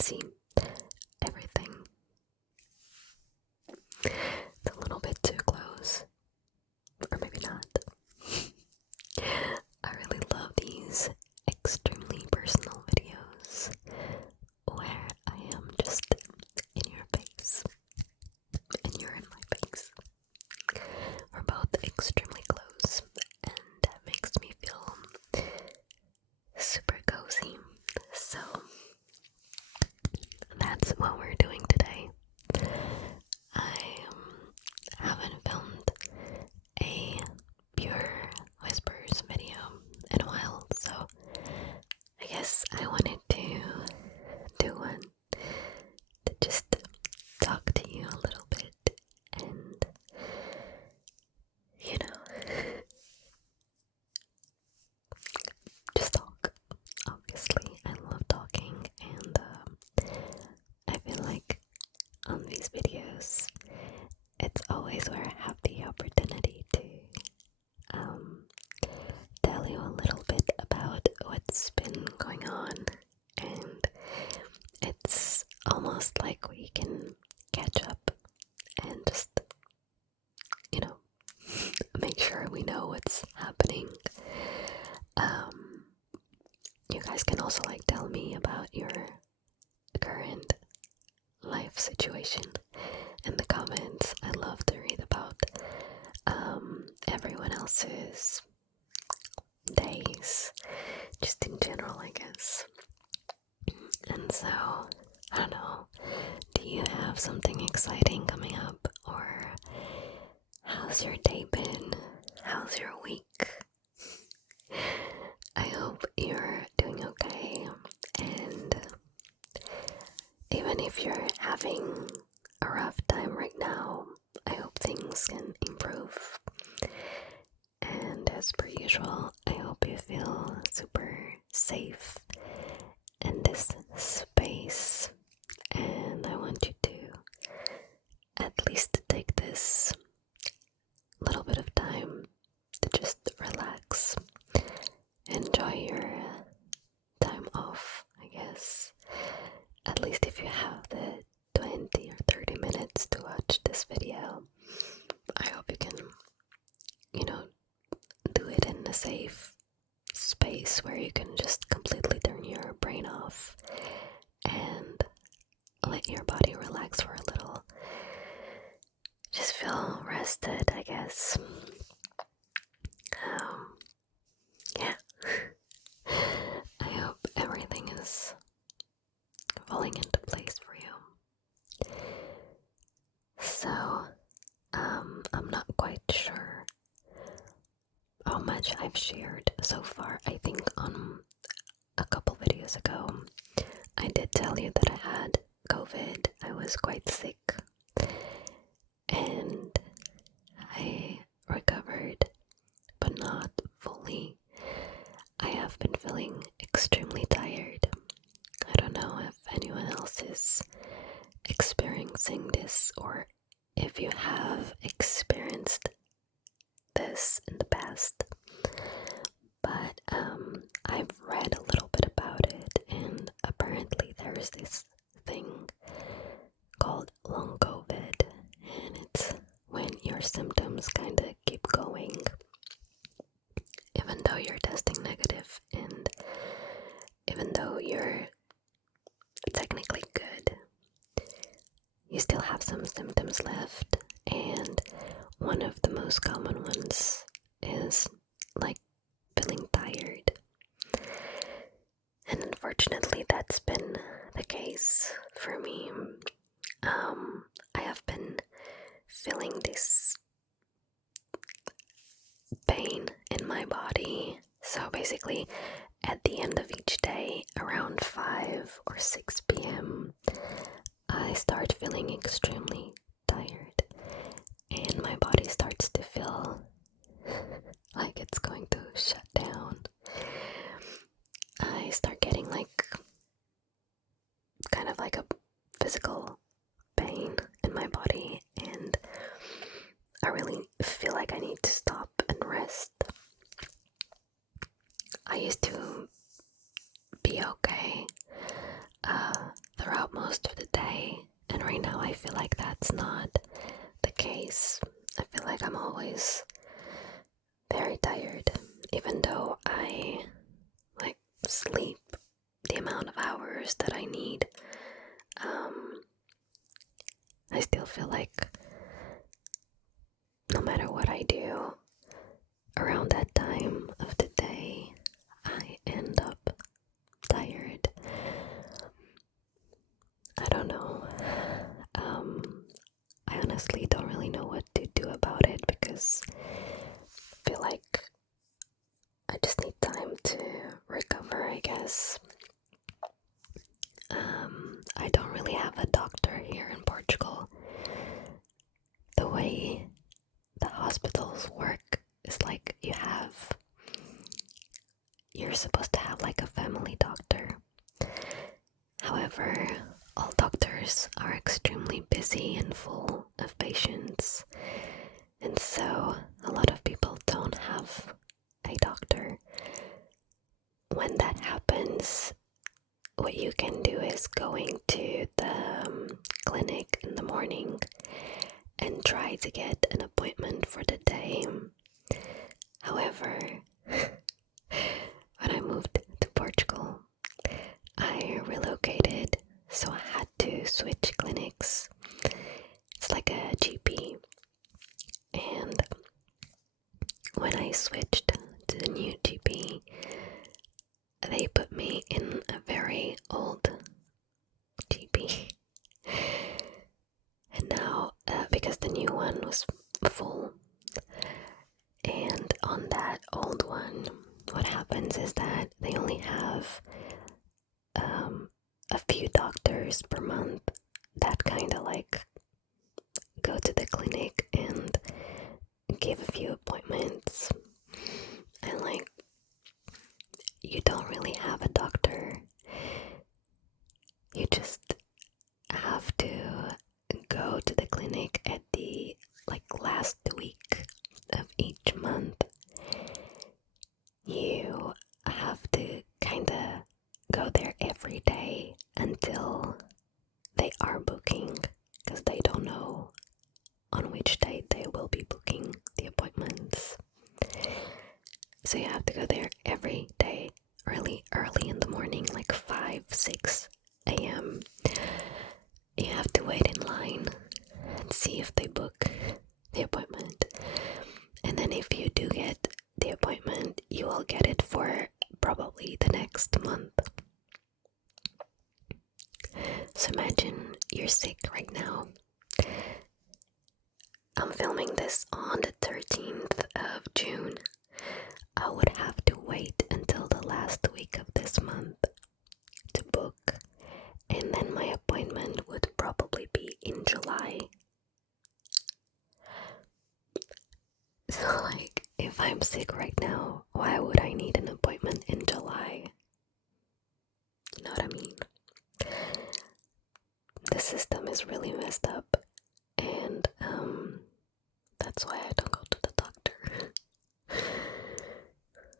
see everything. It's a little bit too close, or maybe not. I really love these extremely personal videos where I am just in your face and you're in my face. We're both extremely close, and that makes me feel super cozy. So that's what we're doing today. I haven't filmed a pure whispers video in a while, so I guess I wanted to do one to just talk to you a little bit and, you know, just talk. Obviously, I love talking, and I feel like on these videos, it's always where I have the opportunity to tell you a little bit about what's been going on, and it's almost like we can catch up and just, you know, make sure we know what's happening. You guys can also like tell me about your current life situation in the comments. I love to read about everyone else's days, just in general, I guess. And so, I don't know, do you have something exciting coming up, or how's your day been? How's your week? I hope you're doing okay, and even if you're having a rough time right now, I hope things can improve. And as per usual, I hope you feel super safe in this space, and I want you to at least take this little bit of time to just relax, enjoy your time off, I guess. At least if you have the 20 or 30 minutes to watch this video, I hope you can, you know, do it in a safe space where you can just completely turn your brain off and let your body relax for a little. Just feel rested, I guess. Yeah. I hope everything is falling into place for you. So, I'm not quite sure how much I've shared so far. I think on a couple videos ago, I did tell you that I had COVID. I was quite sick, and I recovered, but not fully. I have been feeling extremely tired. I don't know if anyone else is experiencing this, or if you have experienced this in the past, but I've read a little bit about it, and apparently there is this thing called long COVID, and it's when your symptoms kind of keep going even though you're testing negative, and even though you're technically good, you still have some symptoms left. And one of the most common ones is like feeling tired, and unfortunately that's been the case for me. I have been feeling this pain in my body. So basically at the end of each day around 5 or 6 p.m. I start feeling extremely tired, and my body starts to feel like it's going to shut down. I start getting like kind of like a physical pain in my body, and I really feel like I need to stop and rest. I used to be okay And right now I feel like that's not the case. I feel like I'm always very tired, even though I like sleep the amount of hours that I need. I still feel like no matter what I do around that time of the day, I end up tired. I don't know. I honestly don't really know what to do about it because I feel like I just need time to recover, I guess. I don't really have a doctor here in Portugal. The way the hospitals work is like you're supposed to have like a family doctor. However, all doctors are extremely busy and full of patients, and so a lot of people don't have a doctor. When that happens, what you can do is going to the clinic in the morning and try to get an appointment for the day. However, when I moved to Portugal, I relocated, so I had to switch clinics. It's like a GP. And when I switched to the new GP, they put me in a very old GP. And now, because the new one was full, and on that old one, what happens is that they only have a few doctors per month that kind of like go to the clinic and give a few appointments, and like you don't really have a doctor. You just have to go to the clinic at the like last week of each month. You have to kind of go there every day until they are booking, because they don't know on which date they will be booking the appointments. So you have to go there every day, early in the morning, like 5-6 a.m. You have to wait in line and see if they book the appointment. And then if you do get the appointment, you will get it for probably the next month. So imagine you're sick right now. I'm filming this on the 13th of June. I would have to wait until the last week of this month to book, and then my appointment would probably be in July. So like, if I'm sick right now, why would I need an appointment in July? You know what I mean? The system is really messed up, and that's why I don't go to the doctor.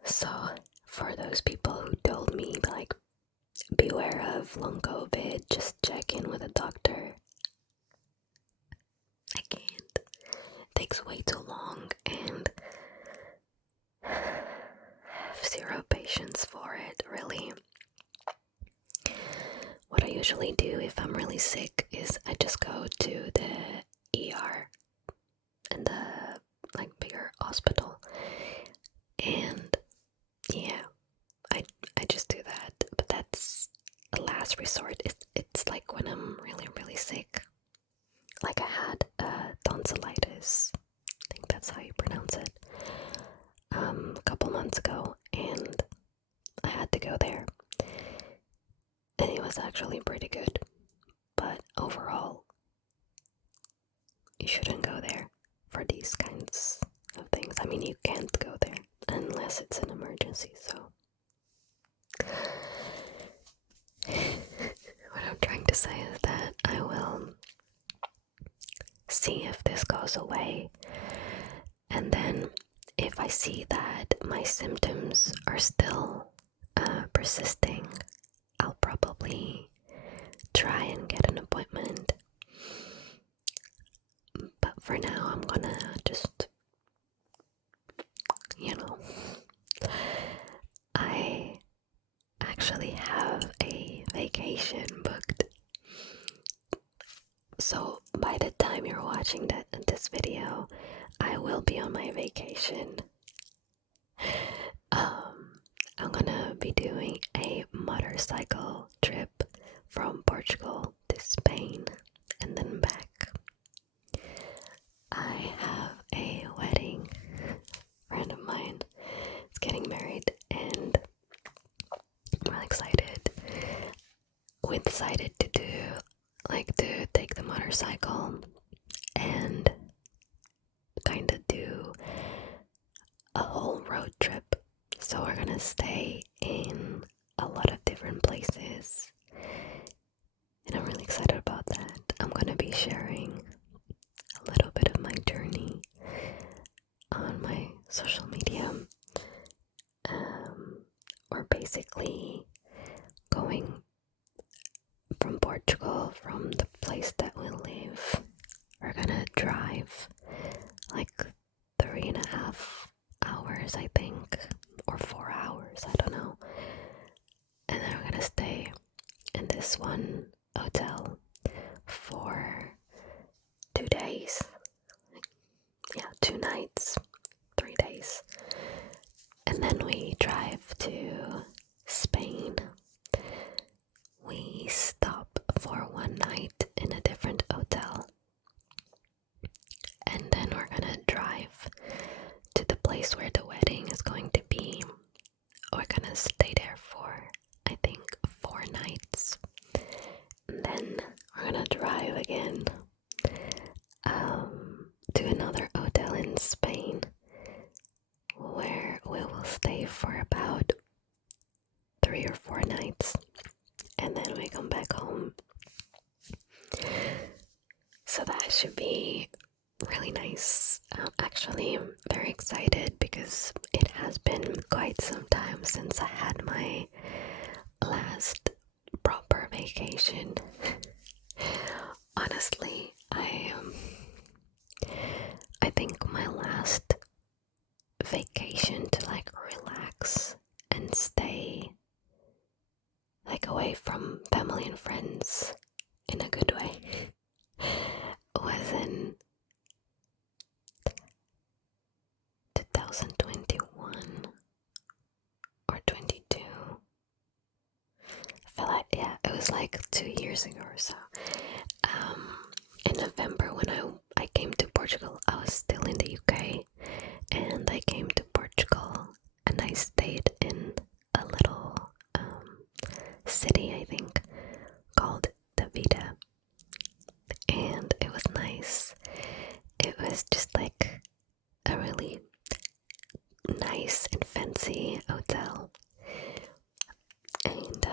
So for those people who told me like, beware of long COVID, just check in with a doctor, I can't. It takes way too long, and I have zero patience for it, really. What I usually do if I'm really sick is I just go to the ER and the like bigger hospital, and yeah, I just do that. But that's a last resort. It's like when I'm really sick. Like I had tonsillitis, I think that's how you pronounce it, a couple months ago, and I had to go there. And it was actually pretty good. But overall, you shouldn't go there for these kinds of things. I mean, you can't go there unless it's an emergency, so. What I'm trying to say is that I will see if this goes away, and then if I see that my symptoms are still persisting, I'll probably try and get an appointment. So by the time you're watching this video, I will be on my vacation. I'm gonna be doing a motorcycle trip from Portugal to Spain and then back. I have a wedding. A friend of mine is getting married and I'm really excited. We decided to take the motorcycle and kind of do a whole road trip. So we're gonna stay in a lot of different places and I'm really excited about that. I'm gonna be sharing a little bit of my journey on my social media. We're basically going from Portugal, from the place that we live. We're gonna drive like 3.5 hours, I think, or 4 hours, I don't know. And then we're gonna stay in this one hotel for 2 days. Yeah, 2 nights, 3 days. And then we drive to Spain. We stop for 1 night in a different hotel. And then we're gonna drive to the place where the wedding is going to be. We're gonna stay there for, I think, 4 nights. And then we're gonna drive again to another hotel in Spain where we will stay for about 3 or 4 nights. And then we come back home. So that should be really nice. Actually, I'm very excited because it has been quite some time since I had my last proper vacation. Honestly, I think my last vacation to like relax and stay like away from family and friends in a good way was in 2021 or 22. I feel like, yeah, it was like 2 years ago or so. In November when I came to Portugal, I was still in the UK, and I came to Portugal and I stayed in a little city, I think, called 𝚂𝚘𝚙𝚘𝚘, and it was nice. It was just like a really nice and fancy hotel, and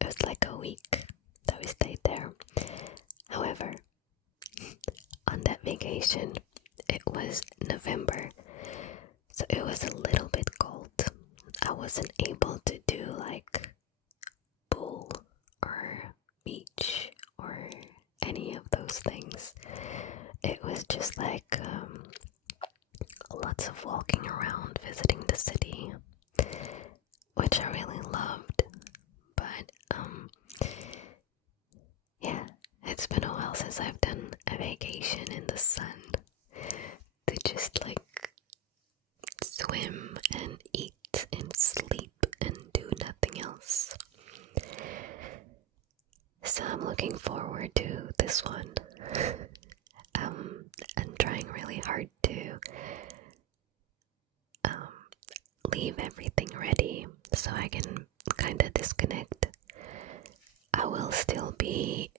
it was like a week that we stayed there. However, on that vacation, it was November, so it was a little bit cold. I wasn't able to do like pool or beach or any of those things. It was just like lots of walking around, visiting the city, which I really loved. But yeah, it's been a while since I've done a vacation in the sun to just like swim and eat and sleep and do nothing else. So I'm looking forward to this one. I'm trying really hard to leave everything ready so I can kind of disconnect. I will still be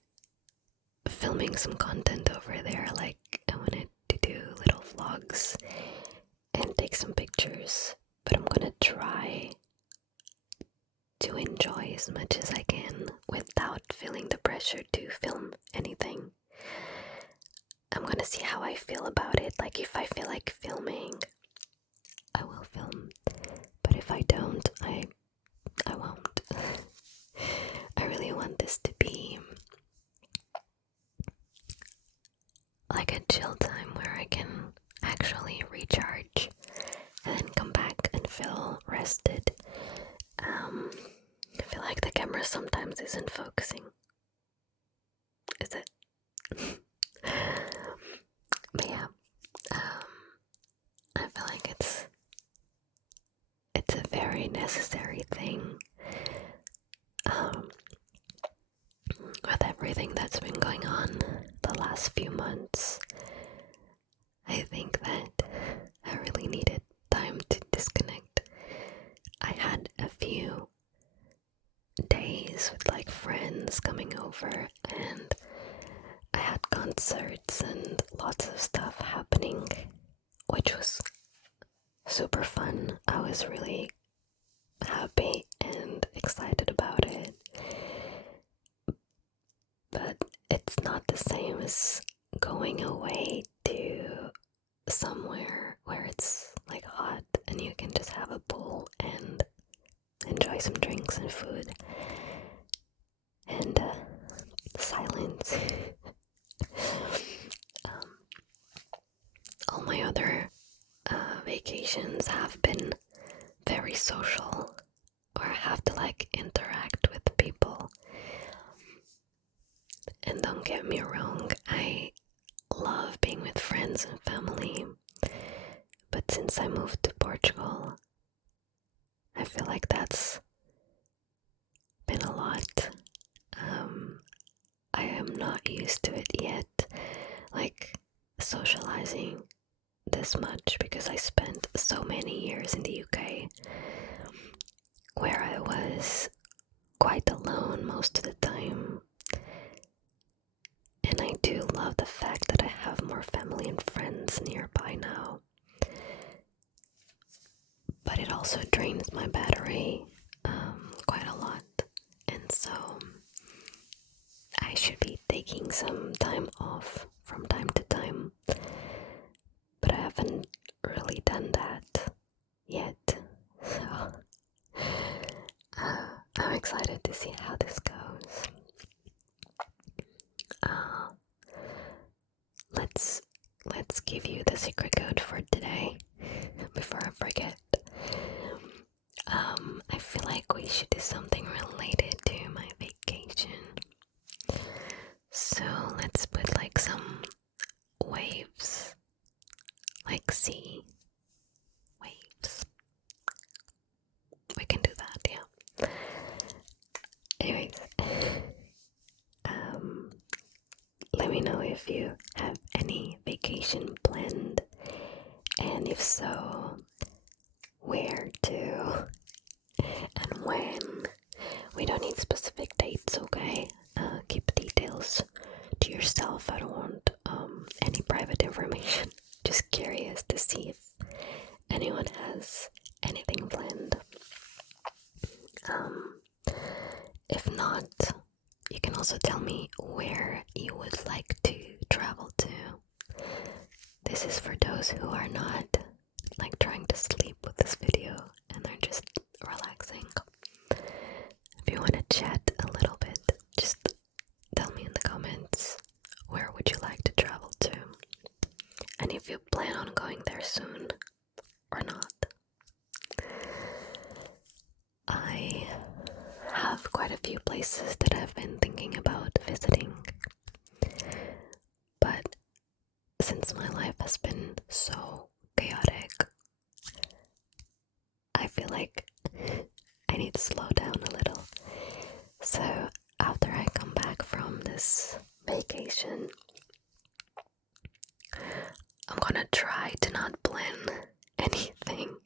filming some content over there, like I wanted to do little vlogs and take some pictures, but I'm gonna try to enjoy as much as I can without feeling the pressure to film anything. I'm gonna see how I feel about it. Like if I feel like filming, I will film, but if I don't, I won't. I really want this to be like a chill time where I can actually recharge and then come back and feel rested. I feel like the camera sometimes isn't focusing. Is it? everything that's been going on the last few months, I think that I really needed time to disconnect. I had a few days with like friends coming over, and I had concerts and lots of stuff happening, which was super fun. I was really happy and excited about it. But it's not the same as going away to somewhere where it's like hot and you can just have a pool and enjoy some drinks and food and silence. All my other vacations have been very social, or I have to like interact with people. And don't get me wrong, I love being with friends and family, but since I moved to Portugal, I feel like that's been a lot. I am not used to it yet, like socializing this much, because I spent so many years in the UK where I was quite alone most of the time. And I do love the fact that I have more family and friends nearby now. But it also drains my battery quite a lot. And so I should be taking some time off from time to time. But I haven't really done that yet. So I'm excited to see how this goes. Let's give you the secret code for today before I forget. I feel like we should do something related to my vacation. So let's put like some waves, like sea waves. We can do that, yeah. Anyways, let me know if you have any vacation planned, and if so, where to and when. We don't need specific dates, okay? Keep details to yourself. I don't want any private information. Just curious to see if anyone has anything planned. If not, you can also tell me where you would like to travel to. This is for those who are not like trying to sleep with this video and they're just relaxing. If you want to chat a little bit, just tell me in the comments, where would you like to travel to? And if you plan on going there soon or not. I have quite a few places that I've been thinking about visiting, but since my life has been so chaotic, I feel like I need to slow down a little. So after I come back from this vacation, I'm gonna try to not plan anything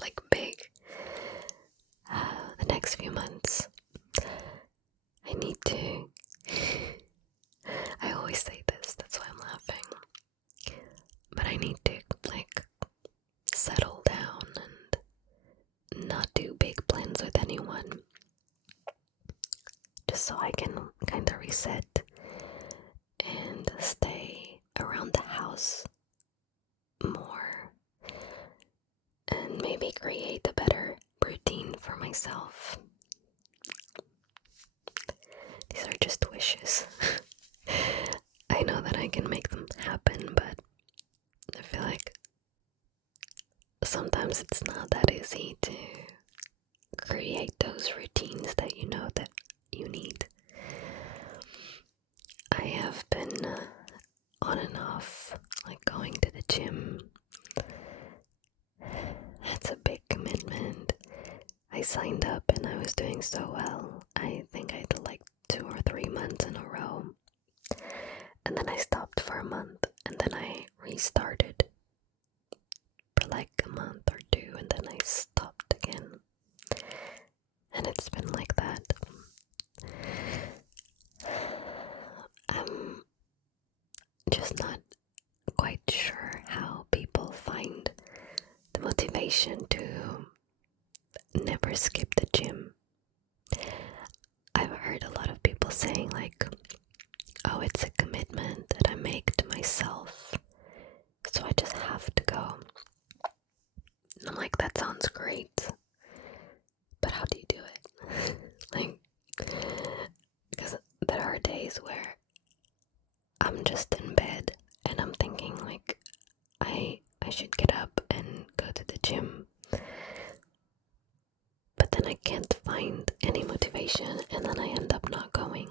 like big the next few months. I need to I always say this, that's why I'm laughing, but I need to like settle down and not do big plans with anyone, just so I can kind of reset and stay around the house more and maybe create a better routine for myself. These are just wishes. I know that I can make them happen, but I feel like sometimes it's not that easy to create those routines that you know that you need. I have been on and off, like going to the gym. That's a big commitment. I signed up and I was doing so well. I think I did like 2 or 3 months in a row. and then I stopped for a month, and then I restarted for like a month or two, and then I stopped again. And it's been like that. I'm just not quite sure how people find the motivation to never skip the gym. I've heard a lot of people saying like, oh, it's a commitment that I make to myself, so I just have to go. And I'm like, that sounds great, but how do you do it? Like, because there are days where I'm just in bed and I'm thinking like, I should get up and go to the gym, but then I can't find any motivation, and then I end up not going.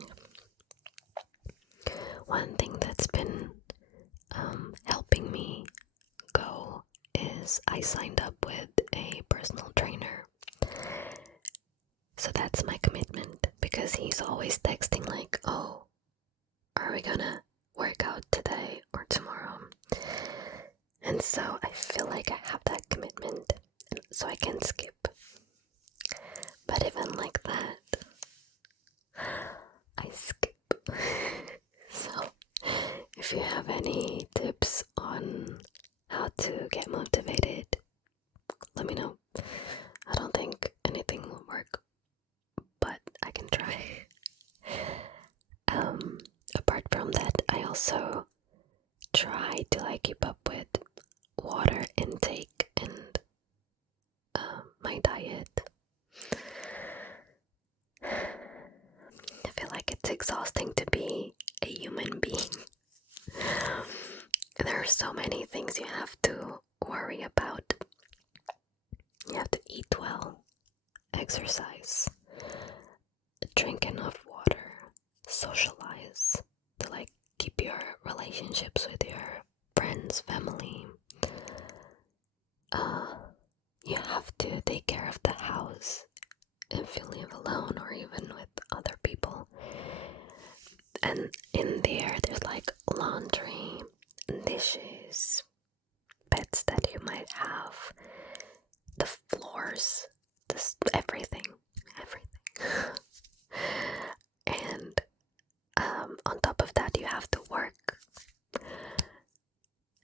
One thing that's been helping me go is I signed up with a personal trainer. So that's my commitment, because he's always texting like, oh, are we gonna work out today or tomorrow? And so I feel like I have that commitment, so I can skip. But even like that, I skip. So if you have any tips on how to get motivated, let me know. I don't think anything will work, but I can try. Apart from that, I also try to like keep up with water intake and my diet. I feel like it's exhausting to be a human being. There are so many things you have to worry about. You have to eat well, exercise, drink enough water, socialize, to like keep your relationships with your friends, family. You have to take care of the house if you live alone or even with other people. And in there's like laundry, dishes, pets that you might have, the floors, everything. And on top of that, you have to work.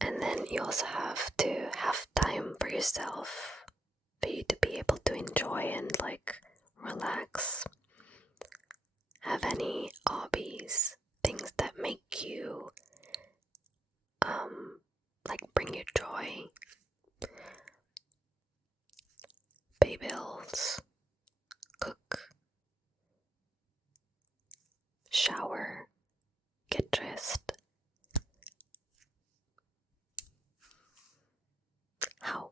And then you also have to have time for yourself, for you to be able to enjoy and like relax. Have any hobbies, things that make you like bring you joy. Pay bills, cook, shower, get dressed. How?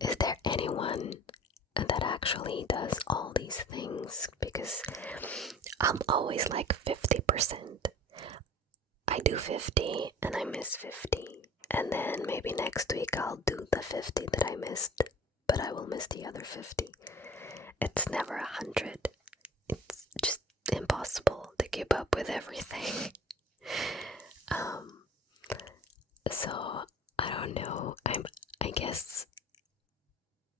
Is there anyone that actually does all these things? Because I'm always like 50%. I do 50 and I miss 50. And then maybe next week I'll do the 50 that I missed, but I will miss the other 50. It's never 100. It's just impossible to keep up with everything. So I don't know. I guess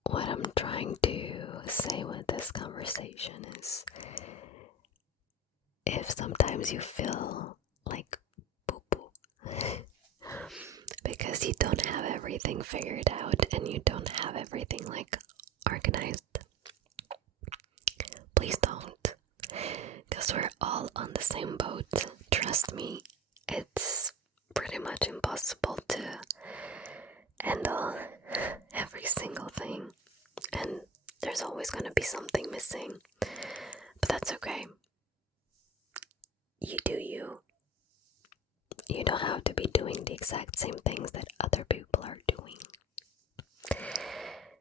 what I'm trying to say with this conversation is, if sometimes you feel like poo-poo because you don't have everything figured out and you don't have everything like organized, please don't, because we're all on the same boat. Trust me, it's pretty much impossible to handle every single thing, and there's always going to be something missing, but that's okay. You do you. You don't have to be doing the exact same things that other people are doing.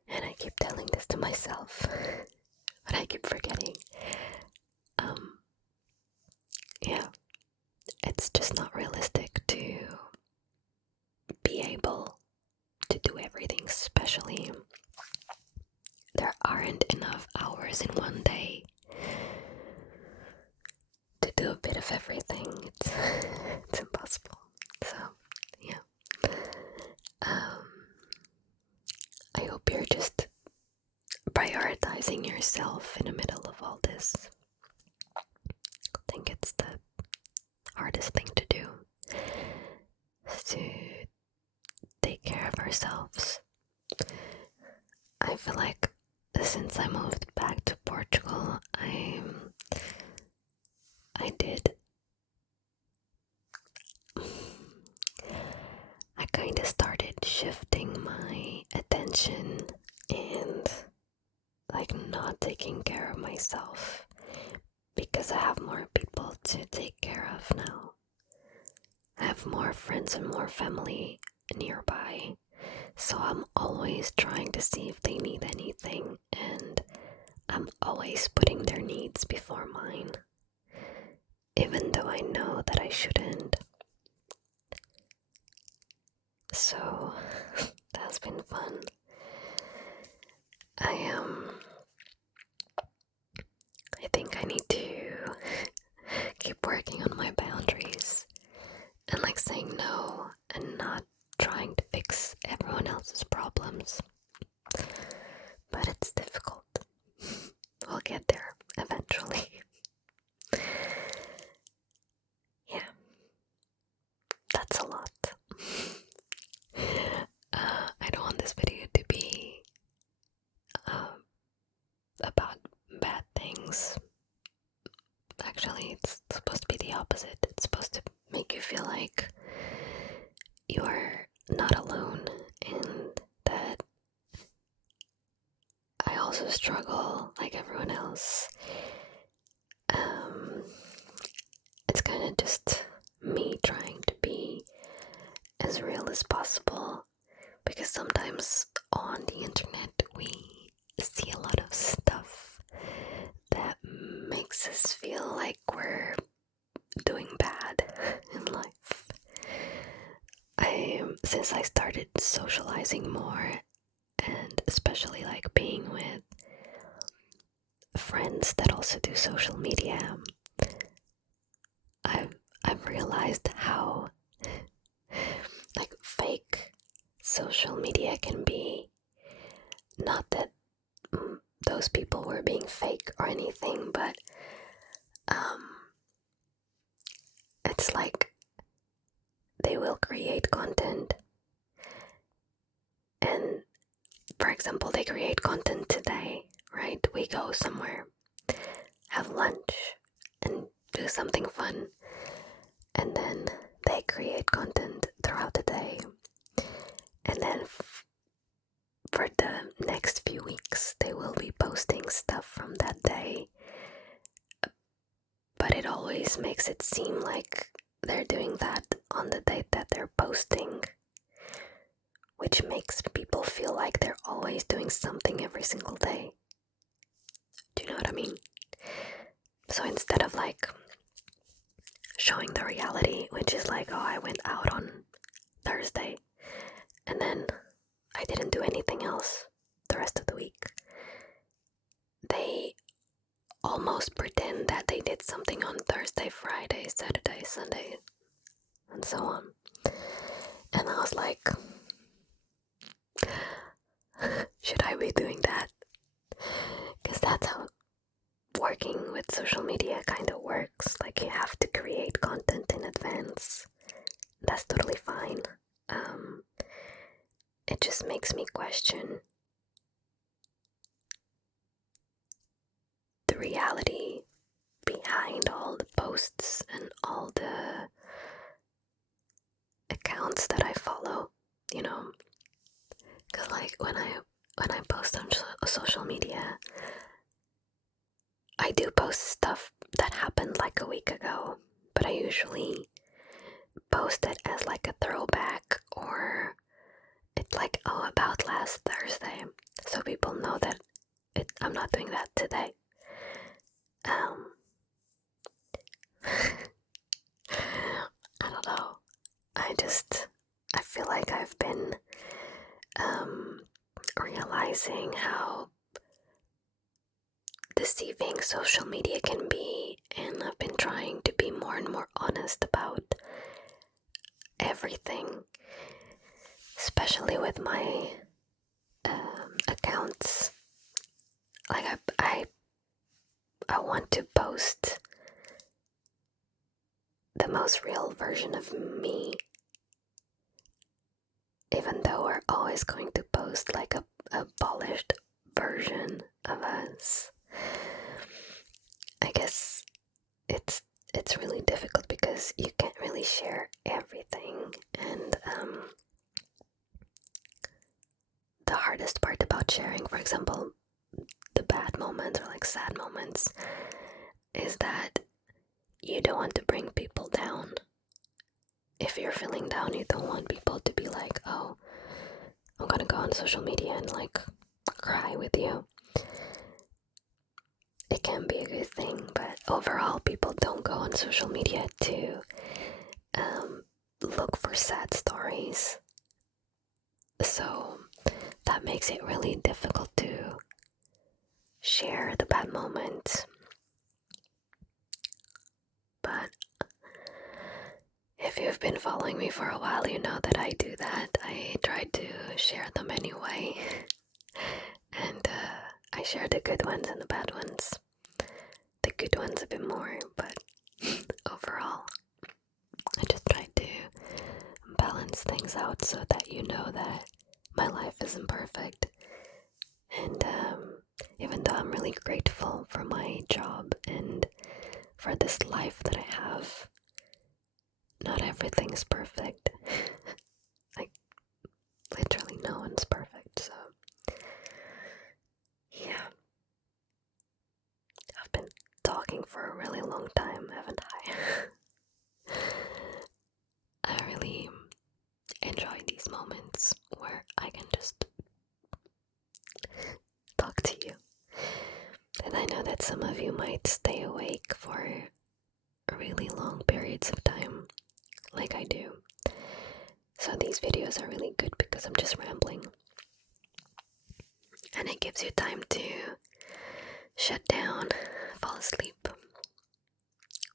And I keep telling this to myself, but I keep forgetting. Yeah, it's just not realistic to be able to do everything, especially there aren't enough hours in one day to do a bit of everything. It's impossible. So yeah. I hope you're just prioritizing yourself in the middle of all this. I think it's the hardest thing to do, is to take care of ourselves. I feel like since I moved back to Portugal, I kind of started shifting my attention and like not taking care of myself, because I have more people to take care of now. I have more friends and more family nearby, so I'm always trying to see if they need anything, and I'm always putting their needs before mine, even though I know that I shouldn't. So that's been fun. I think I need to keep working on my boundaries and like saying no and not trying to fix everyone else's problems. But it's difficult. We'll get there eventually. Yeah, that's a lot. I don't want this video to be about bad things. Actually, it's supposed to be the opposite. It's supposed to make you feel like you are not alone, and that I also struggle like everyone else. It's kind of just me trying to be as real as possible, because sometimes on the internet we see a lot of stuff that makes us feel like we're doing bad in life. Since I started socializing more, and especially like being with friends that also do social media, I've realized how like fake social media can be. Not that those people were being fake or anything, but it's like they will create content, and for example, they create content today, right? We go somewhere, have lunch, and do something fun, and then they create content throughout the day, and then for the next few weeks they will be posting stuff from that day, but it always makes it seem like they're doing that on the date that they're posting, which makes people feel like they're always doing something every single day. Do you know what I mean? So instead of like showing the reality, which is like, oh, I went out on Thursday and then I didn't do anything else the rest of the week, they almost pretend that they did something on Thursday, Friday, Saturday, Sunday, and so on. And I was like, should I be doing that? Because that's how working with social media kind of works. Like, you have to create content in advance. That's totally fine. It just makes me question the reality behind all the posts and all the accounts that I follow, you know? Because like when I post on social media, I do post stuff that happened like a week ago, but I usually post it as like a throwback, or it's like, oh, about last Thursday, so people know that I'm not doing that today. I don't know. I feel like I've been realizing how deceiving social media can be, and I've been trying to honest about everything, especially with my accounts. Like I want to post the most real version of me, even though we're always going to post like a polished version of us. I guess it's really difficult because you can't really share everything, and the hardest part about sharing, for example, the bad moments or like sad moments, is that you don't want to bring people down. If you're feeling down, you don't want people to be like, oh, I'm gonna go on social media and like cry with you. It can be a good thing, but overall people don't go on social media to look for sad stories. So that makes it really difficult to share the bad moments. But if you've been following me for a while, you know that I do that. I try to share them anyway. And I share the good ones and the bad ones. The good ones a bit more, but overall, I just try to balance things out so that you know that my life isn't perfect. And even though I'm really grateful for my job and for this life that I have, not everything's perfect. Like, literally no one's perfect, so yeah. I've been talking for a really long time, haven't I? I really enjoy these moments where I can just talk to you. And I know that some of you might stay awake for really long periods of time, like I do. So these videos are really good because I'm just rambling. And it gives you time to shut down, fall asleep,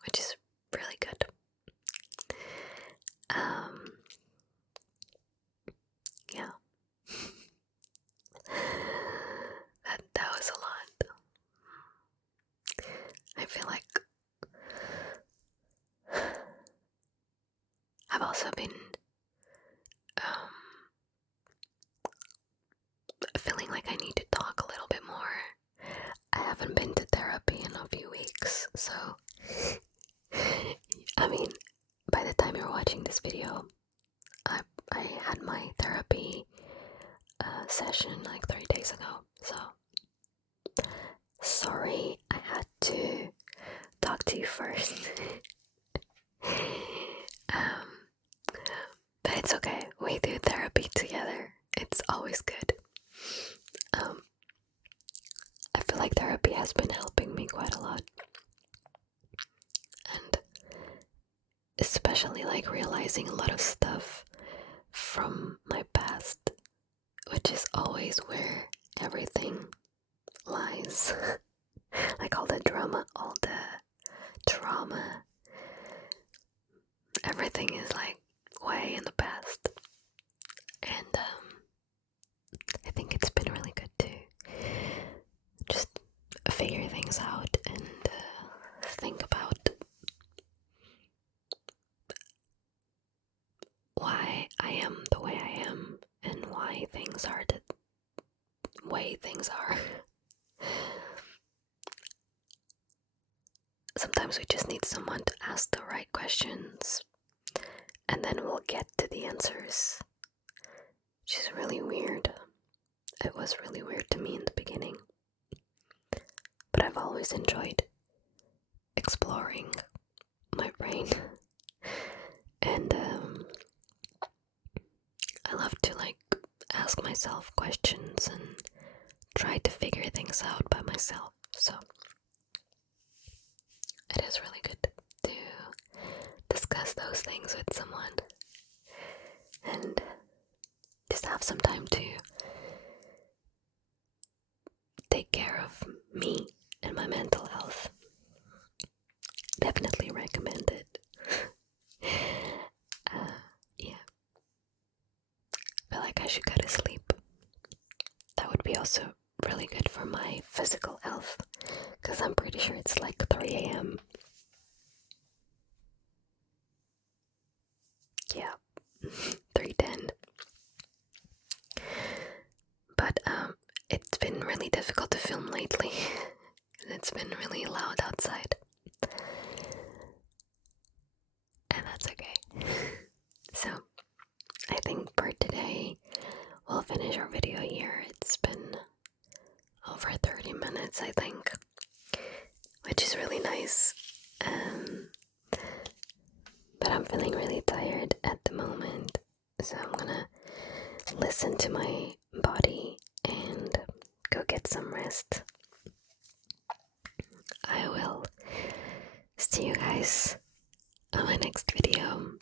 which is really good. Yeah. that was a lot. I feel like I've also been feeling like I need to talk a little bit more. I haven't been to therapy in a few weeks, so I mean, by the time you're watching this video, I had my therapy session like 3 days ago, so sorry I had to talk to you first. But it's okay, we do therapy together. It's always good. I feel like therapy has been helping me quite a lot. And especially like realizing a lot of stuff from my past, which is always where everything lies. Like all the drama, all the trauma, everything is like way in the past. And I think it's been really good to just figure things out and think about why I am the way I am and why things are the way things are. Sometimes we just need someone to ask the right questions, and then we'll get to the answers. Which is really weird. It was really weird to me in the beginning. But I've always enjoyed exploring my brain. And I love to like ask myself questions and try to figure things out by myself. So it is really good to discuss those things with someone and just have some time to take care of me and my mental health. Definitely recommend it. I should go to sleep. That would be also really good for my physical health, because I'm pretty sure it's like 3 a.m. Yeah, 3:10. But it's been really difficult to film lately. It's been really loud outside. And that's okay. So, I think for today, we'll finish our video here. It's been over 30 minutes, I think, which is really nice. But I'm feeling really tired at the moment, so I'm gonna listen to my body and go get some rest. I will see you guys on my next video.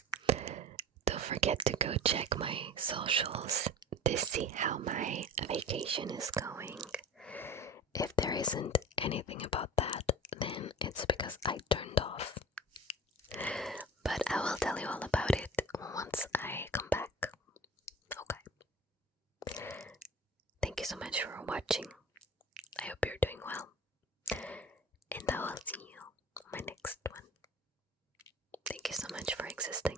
Don't forget to go check my socials to see how my vacation is going. If there isn't anything about that, then it's because I turned off. But I will tell you all about it once I come back. Okay. Thank you so much for watching. I hope you're doing well. And I will see you on my next one. Thank you so much for existing.